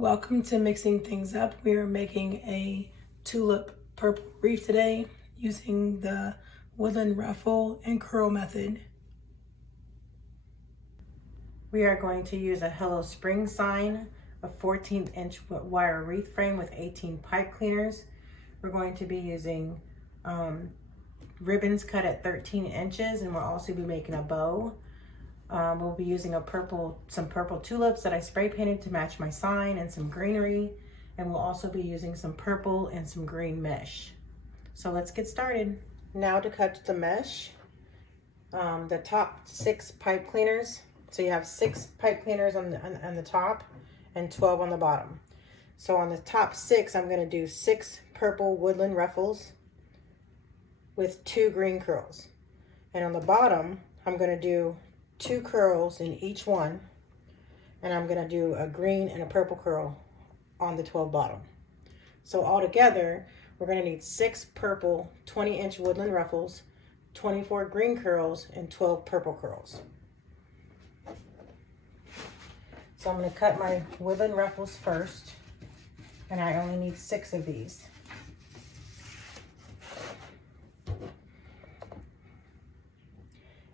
Welcome to Mixing Things Up. We are making a tulip purple wreath today using the woodland ruffle and curl method. We are going to use a Hello Spring sign, a 14th inch wire wreath frame with 18 pipe cleaners. We're going to be using ribbons cut at 13 inches, and we'll also be making a bow. We'll be using some purple tulips that I spray painted to match my sign, and some greenery, and we'll also be using some purple and some green mesh. So let's get started. Now to cut the mesh, the top 6 pipe cleaners. So you have 6 pipe cleaners on the top and 12 on the bottom. So on the top 6, I'm going to do 6 purple woodland ruffles with 2 green curls, and on the bottom I'm going to do 2 curls in each one, and I'm going to do a green and a purple curl on the 12 bottom. So all together we're going to need 6 purple 20-inch woodland ruffles, 24 green curls, and 12 purple curls. So I'm going to cut my woodland ruffles first, and I only need 6 of these.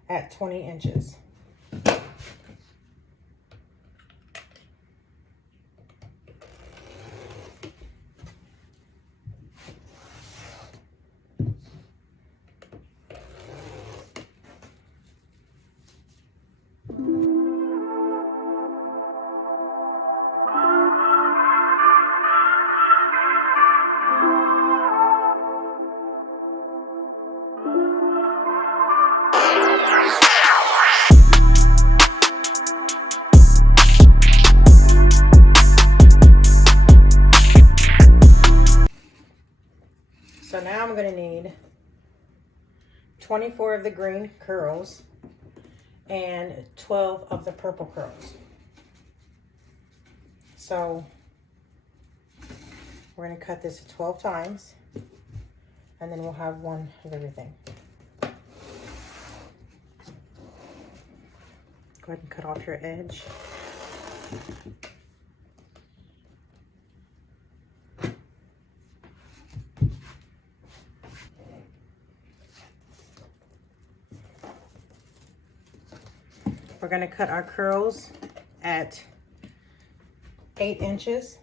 At 20 inches. So now I'm going to need 24 of the green curls and 12 of the purple curls. So we're going to cut this 12 times, and then we'll have one of everything. Go ahead and cut off your edge. We're going to cut our curls at 8 inches.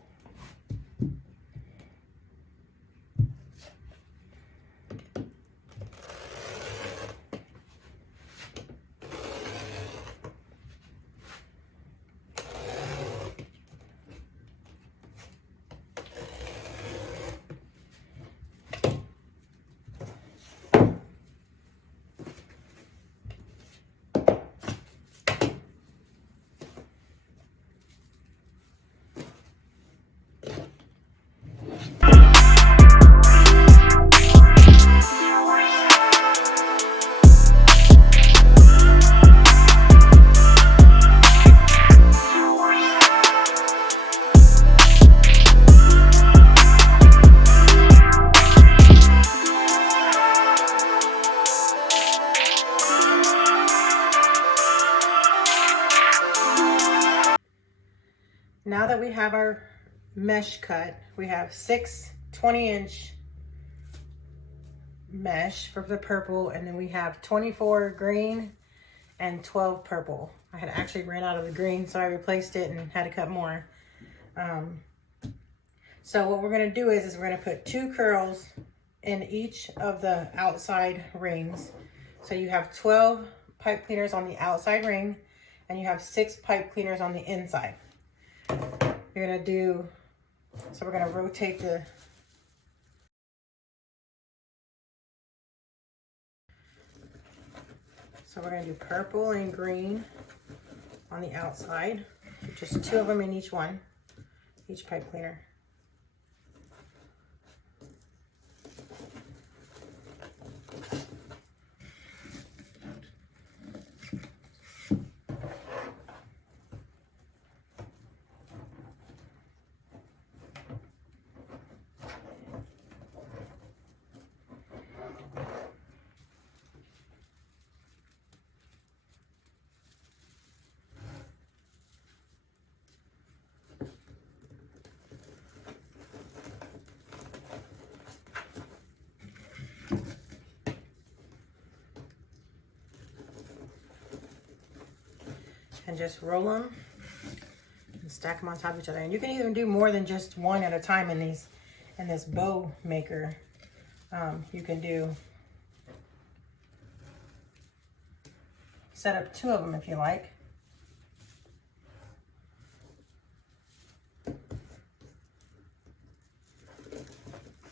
Now that we have our mesh cut, we have 6 20-inch mesh for the purple, and then we have 24 green and 12 purple. I had actually ran out of the green, so I replaced it and had to cut more. So what we're going to do is we're going to put 2 curls in each of the outside rings. So you have 12 pipe cleaners on the outside ring, and you have 6 pipe cleaners on the inside. You're going to do, so we're going to rotate so we're going to do purple and green on the outside, just 2 of them in each one, each pipe cleaner. and just roll them and stack them on top of each other. And you can even do more than just one at a time in this bow maker. You can set up 2 of them if you like.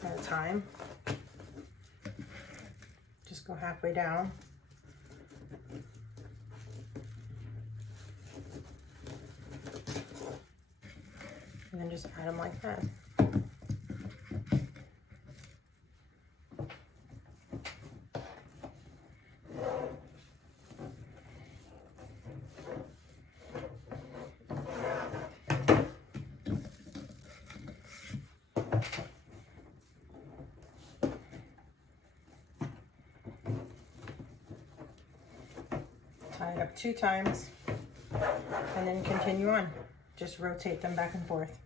At a time. Just go halfway down. And then just add them like that. Tie it up 2 times and then continue on. Just rotate them back and forth.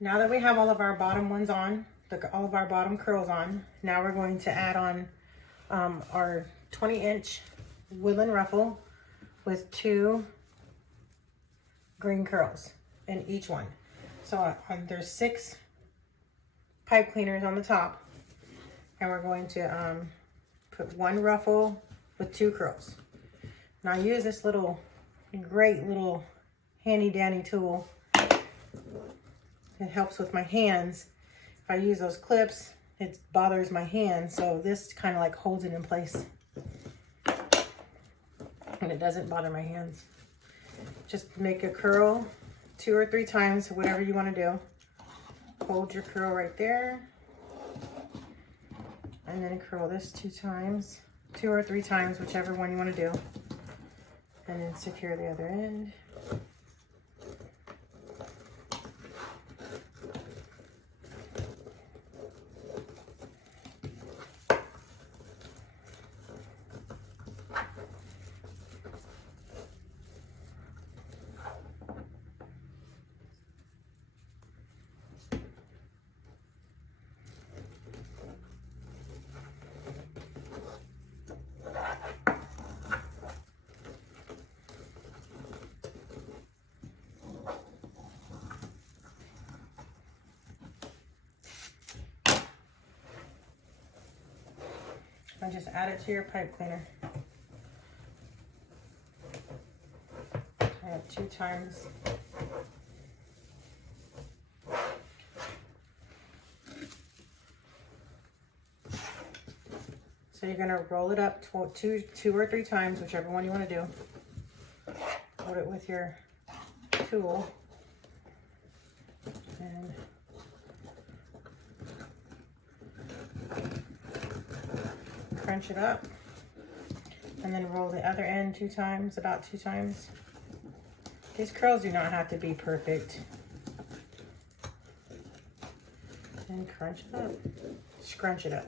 Now that we have all of our bottom ones on, all of our bottom curls on, now we're going to add on our 20-inch woodland ruffle with 2 green curls in each one. So there's 6 pipe cleaners on the top, and we're going to put 1 ruffle with 2 curls. Now I use this great little handy dandy tool. It helps with my hands. If I use those clips, it bothers my hands, so this kind of like holds it in place. And it doesn't bother my hands. Just make a curl 2 or 3 times, whatever you want to do. Hold your curl right there. And then curl this 2 times, 2 or 3 times, whichever one you want to do. And then secure the other end. And just add it to your pipe cleaner. Add 2 times. So you're gonna roll it up 2 or 3 times, whichever one you want to do. Hold it with your tool. And crunch it up, and then roll the other end 2 times, about 2 times. These curls do not have to be perfect. And crunch it up, scrunch it up.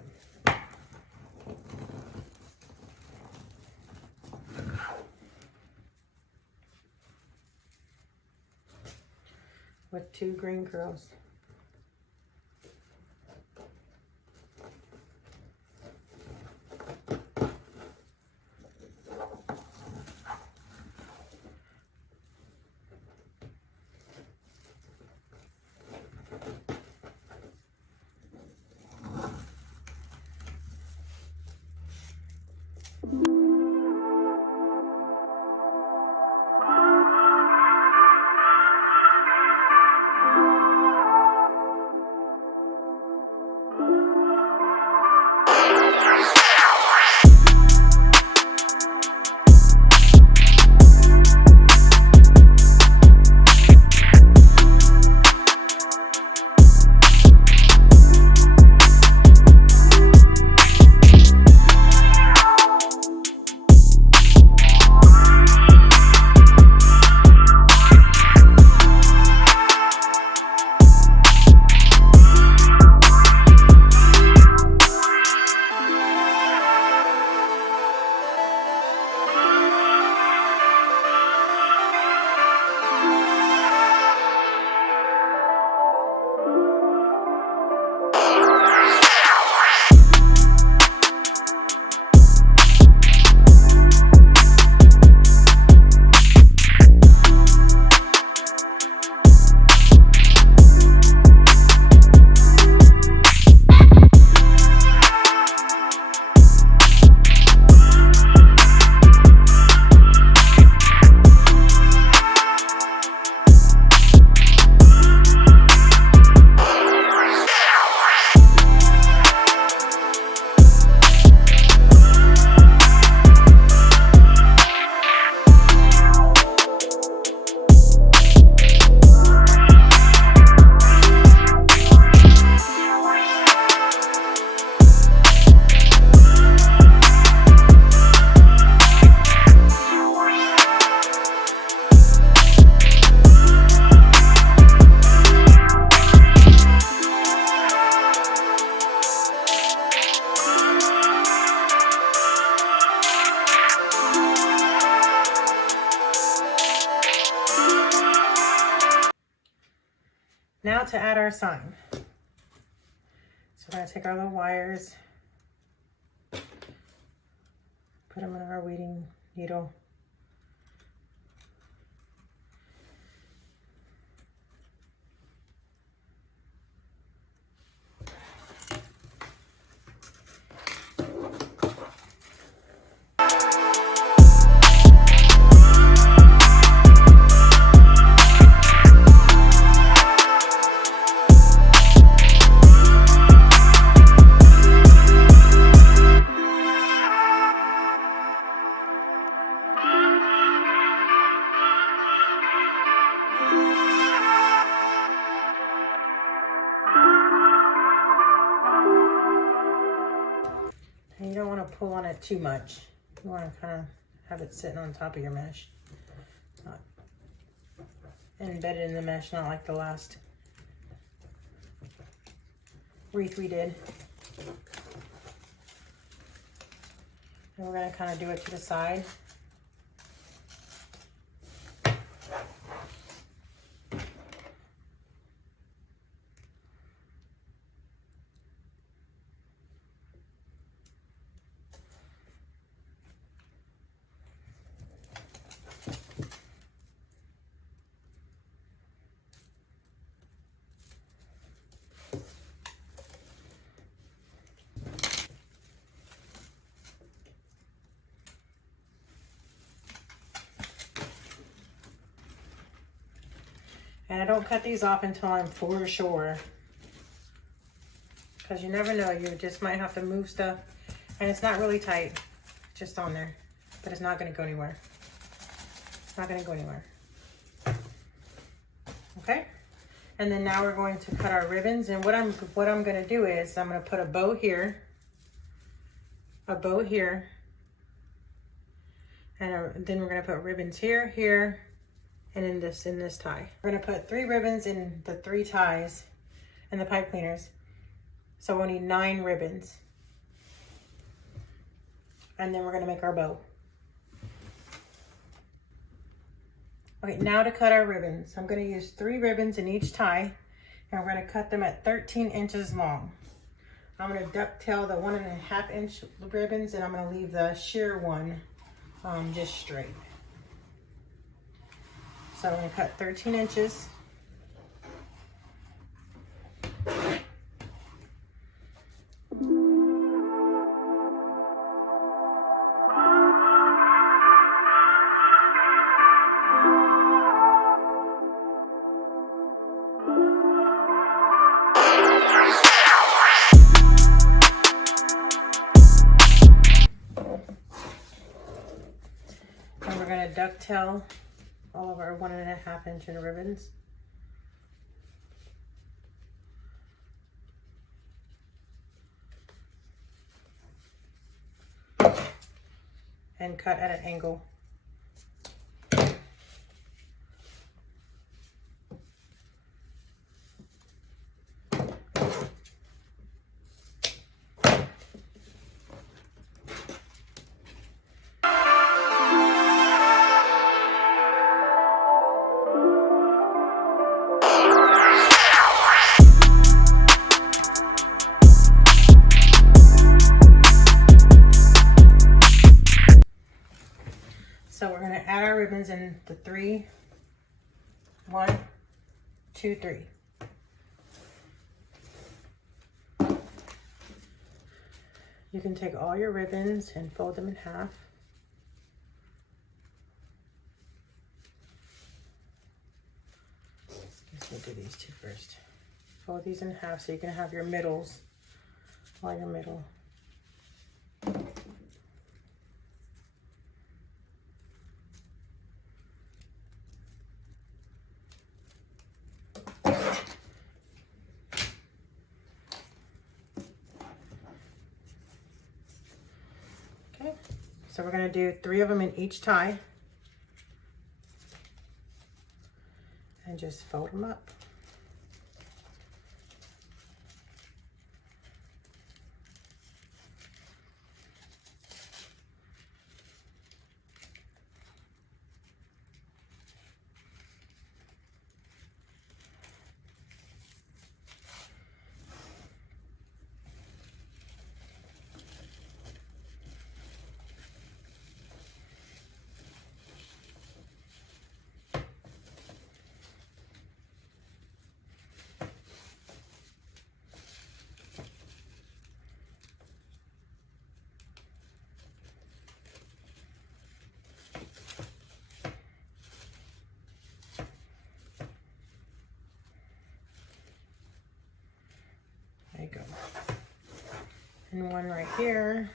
With 2 green curls. now to add our sign. So we're going to take our little wires, put them in our weeding needle. And you don't want to pull on it too much. You want to kind of have it sitting on top of your mesh. Not embedded in the mesh, not like the last wreath we did. And we're going to kind of do it to the side. And I don't cut these off until I'm for sure. Because you never know, you just might have to move stuff. And it's not really tight, just on there. But it's not going to go anywhere. It's not going to go anywhere. Okay? And then now we're going to cut our ribbons. And what I'm going to do is I'm going to put a bow here. A bow here. And then we're going to put ribbons here, here, and in this tie. We're gonna put 3 ribbons in the 3 ties and the pipe cleaners. So we'll need 9 ribbons. And then we're gonna make our bow. Okay, now to cut our ribbons. I'm gonna use 3 ribbons in each tie, and we're gonna cut them at 13 inches long. I'm gonna ducktail the 1.5 inch ribbons, and I'm gonna leave the sheer one just straight. So I'm going to cut 13 inches. And we're going to ducktail all of our 1.5 inch ribbons. And cut at an angle. So we're going to add our ribbons in the 3, 1, 2, 3. You can take all your ribbons and fold them in half. I guess we'll do these 2 first. Fold these in half so you can have your middles, all your middle. So we're going to do 3 of them in each tie and just fold them up. and one right here.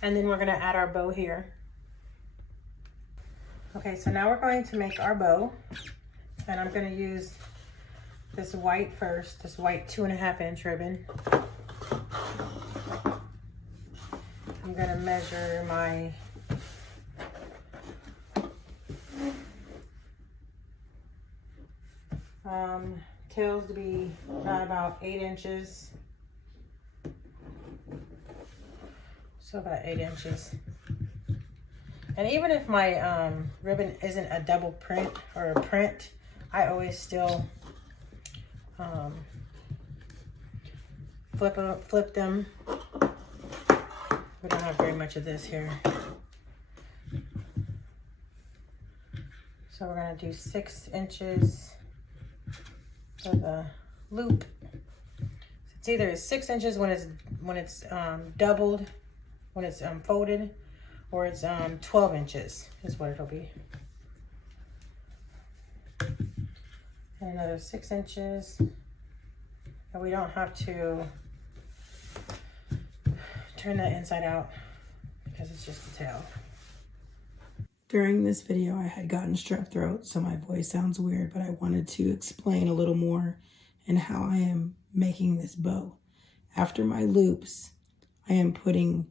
And then we're going to add our bow here. Okay, so now we're going to make our bow. And I'm going to use this white first, this white 2.5 inch ribbon. I'm going to measure my tails to be about 8 inches. So about 8 inches. And even if my ribbon isn't a double print or a print, I always still flip them. We don't have very much of this here. So we're gonna do 6 inches for the loop. It's either 6 inches when it's doubled, when it's folded, or it's 12 inches is what it'll be. And another 6 inches. And we don't have to turn that inside out because it's just the tail. During this video, I had gotten strep throat, so my voice sounds weird, but I wanted to explain a little more in how I am making this bow. After my loops, I am putting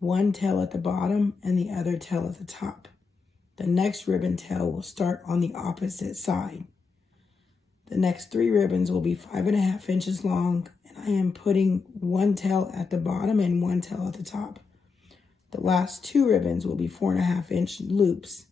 one tail at the bottom and the other tail at the top. The next ribbon tail will start on the opposite side. The next 3 ribbons will be 5.5 inches long, and I am putting one tail at the bottom and one tail at the top. The last 2 ribbons will be 4.5 inch loops.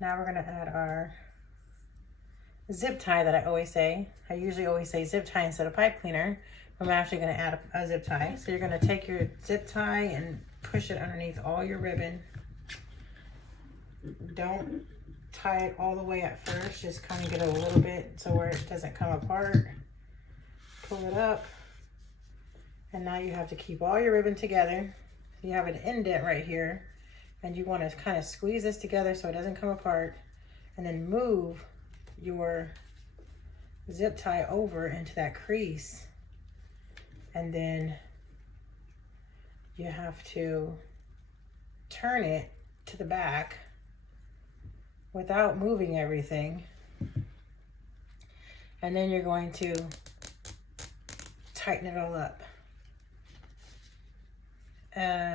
Now we're gonna add our zip tie that I always say. I usually always say zip tie instead of pipe cleaner. I'm actually gonna add a zip tie. So you're gonna take your zip tie and push it underneath all your ribbon. Don't tie it all the way at first, just kind of get a little bit so where it doesn't come apart. Pull it up, and now you have to keep all your ribbon together. You have an indent right here, and you want to kind of squeeze this together so it doesn't come apart, and then move your zip tie over into that crease, and then you have to turn it to the back without moving everything, and then you're going to tighten it all up.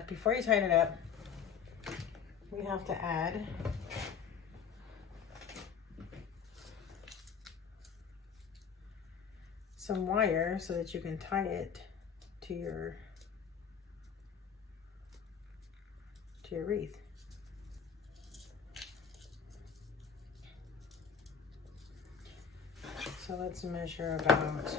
Before you tighten it up, we have to add some wire so that you can tie it to your wreath. So let's measure about,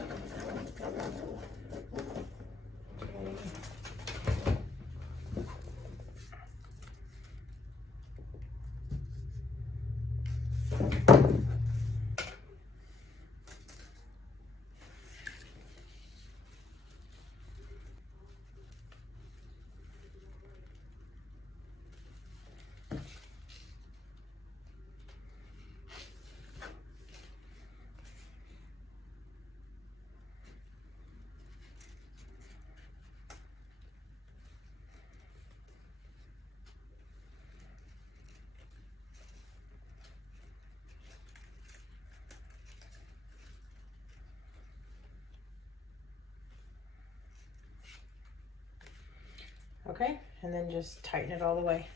okay, and then just tighten it all the way.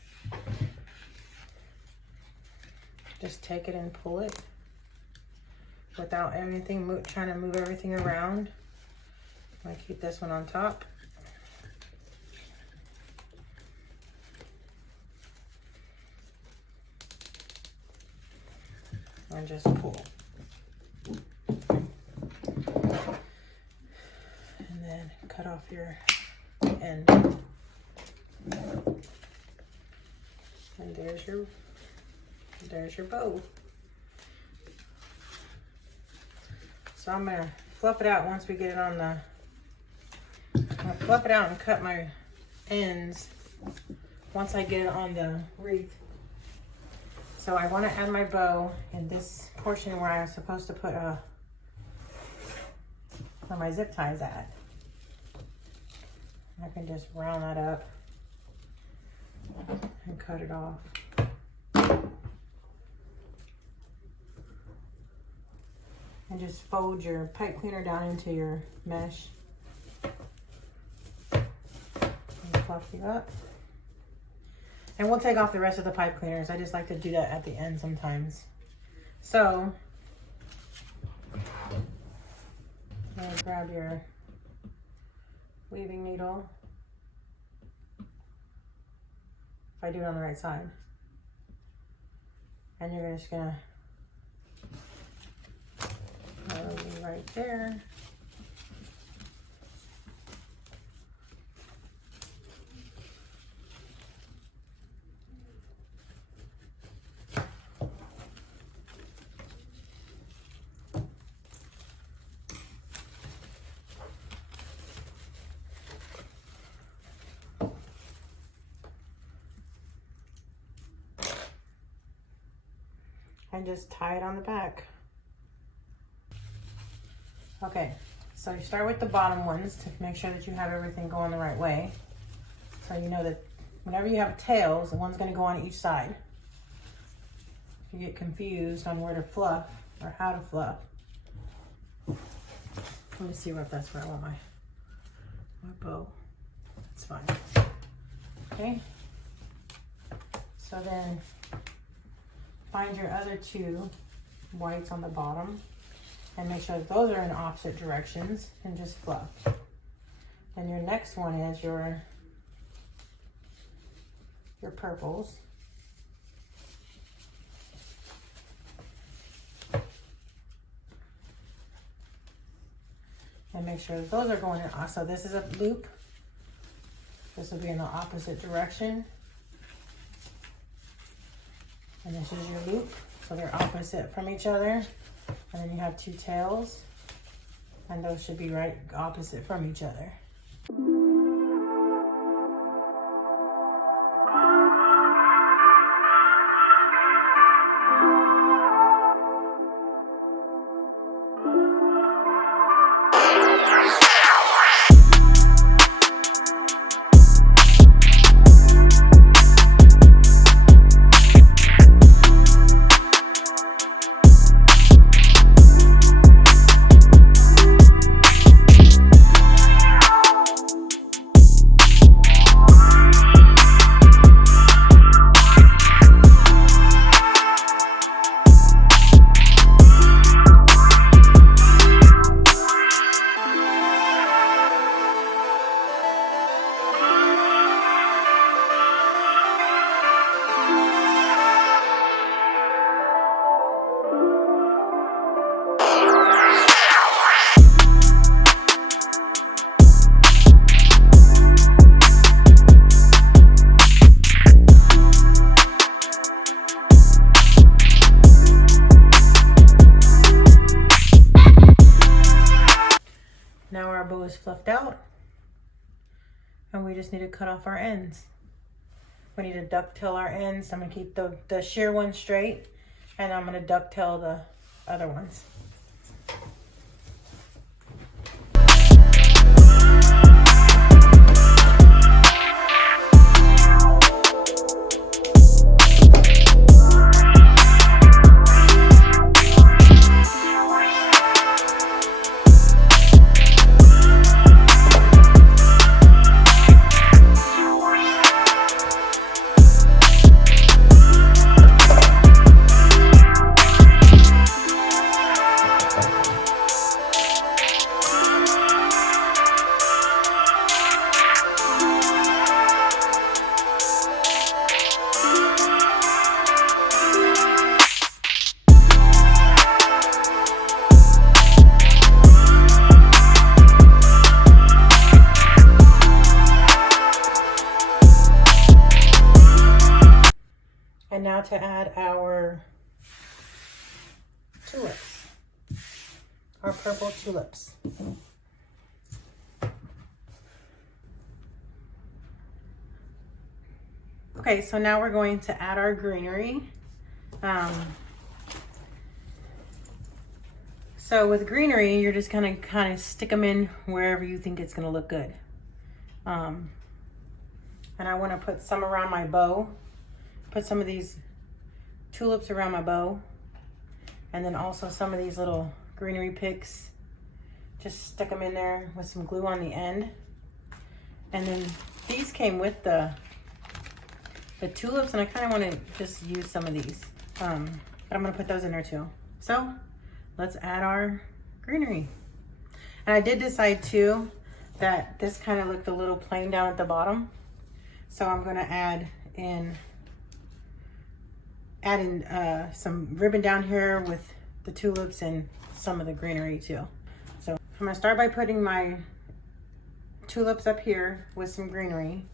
Just take it and pull it without anything, trying to move everything around. I'm gonna keep this one on top. And just pull. And then cut off your end. And there's your bow. So I'm gonna fluff it out once we get it on the, I'm gonna fluff it out and cut my ends once I get it on the wreath. So I want to add my bow in this portion where I'm supposed to put where my zip tie is at. I can just round that up and cut it off. And just fold your pipe cleaner down into your mesh. And fluff you up. And we'll take off the rest of the pipe cleaners. I just like to do that at the end sometimes. So, grab your weaving needle. If I do it on the right side. And you're just gonna right there. And just tie it on the back. Okay, so you start with the bottom ones to make sure that you have everything going the right way. So you know that whenever you have tails, the one's gonna go on each side. If you get confused on where to fluff or how to fluff. Let me see what that's where I want my bow. That's fine. Okay, so then find your other two whites on the bottom and make sure that those are in opposite directions and just fluff. And your next one is your purples. and make sure that those are going in. Also, this is a loop. This will be in the opposite direction. And this is your loop. So they're opposite from each other. And then you have two tails. And those should be right opposite from each other. Now our bow is fluffed out, and we just need to cut off our ends. We need to ducktail our ends. I'm gonna keep the sheer one straight, and I'm gonna ducktail the other ones. And now to add our tulips, our purple tulips. Okay, so now we're going to add our greenery. So with greenery, you're just gonna kind of stick them in wherever you think it's gonna look good. And I wanna put some around my bow. Put some of these tulips around my bow, and then also some of these little greenery picks. Just stick them in there with some glue on the end. And then these came with the tulips, and I kind of want to just use some of these. But I'm gonna put those in there too. So let's add our greenery. And I did decide too that this kind of looked a little plain down at the bottom. So I'm gonna add in some ribbon down here with the tulips and some of the greenery too. So I'm gonna start by putting my tulips up here with some greenery.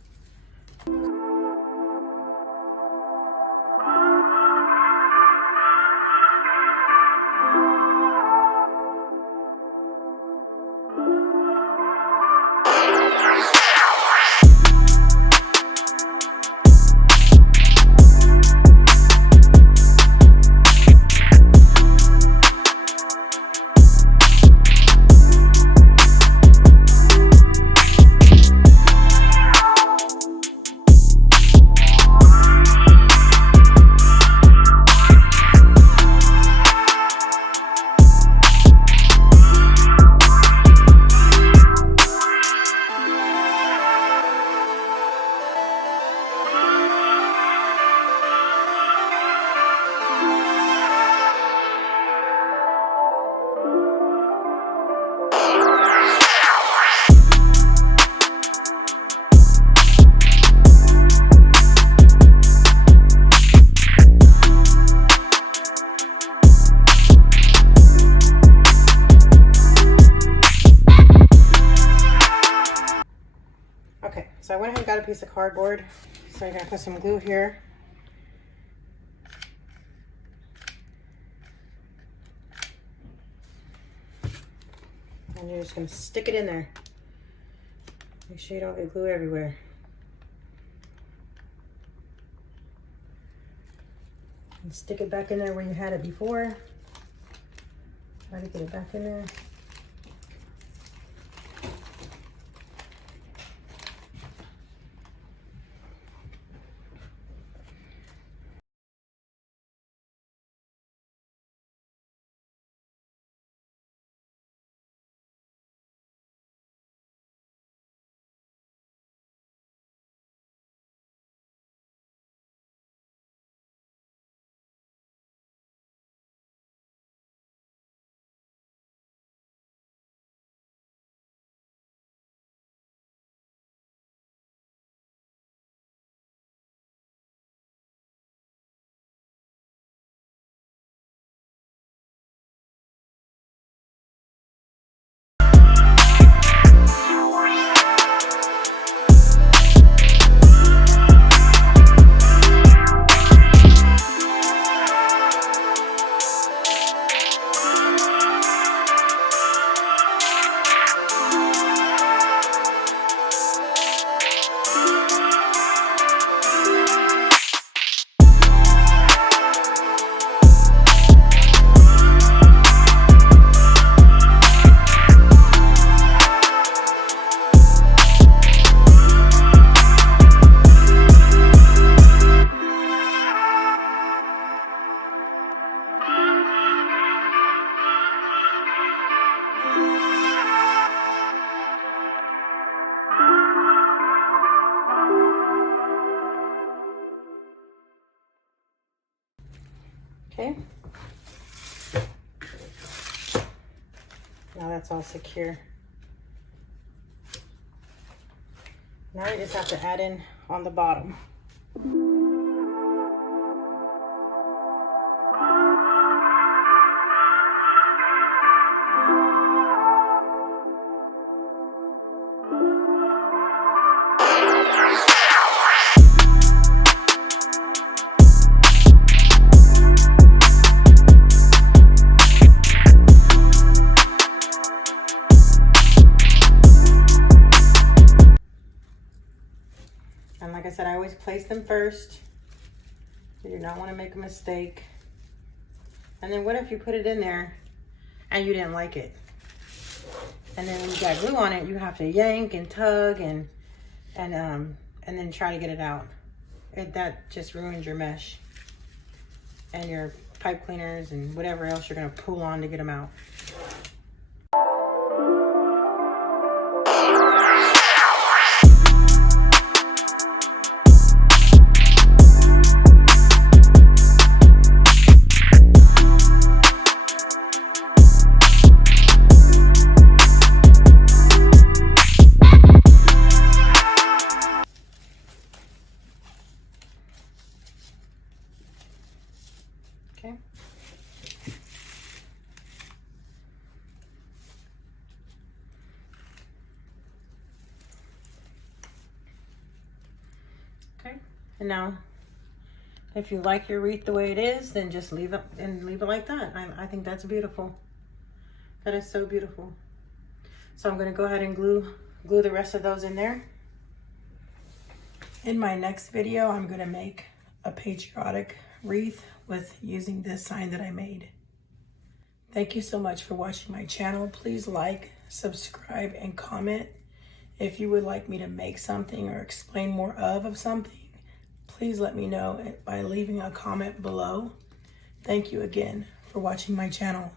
piece of cardboard. So you're gonna put some glue here. And you're just gonna stick it in there. Make sure you don't get glue everywhere. And stick it back in there where you had it before. Try to get it back in there. Okay. Now that's all secure. Now you just have to add in on the bottom. And like I said, I always place them first. You do not want to make a mistake. And then what if you put it in there and you didn't like it? And then when you got glue on it, you have to yank and tug and then try to get it out. That just ruins your mesh and your pipe cleaners and whatever else you're gonna pull on to get them out. Okay. Okay, and now if you like your wreath the way it is, then just leave it like that. I think that's beautiful. That is so beautiful. So I'm going to go ahead and glue the rest of those in there. In my next video, I'm going to make a patriotic wreath with using this sign that I made. Thank you so much for watching my channel. Please like, subscribe, and comment. If you would like me to make something or explain more of something, please let me know by leaving a comment below. Thank you again for watching my channel.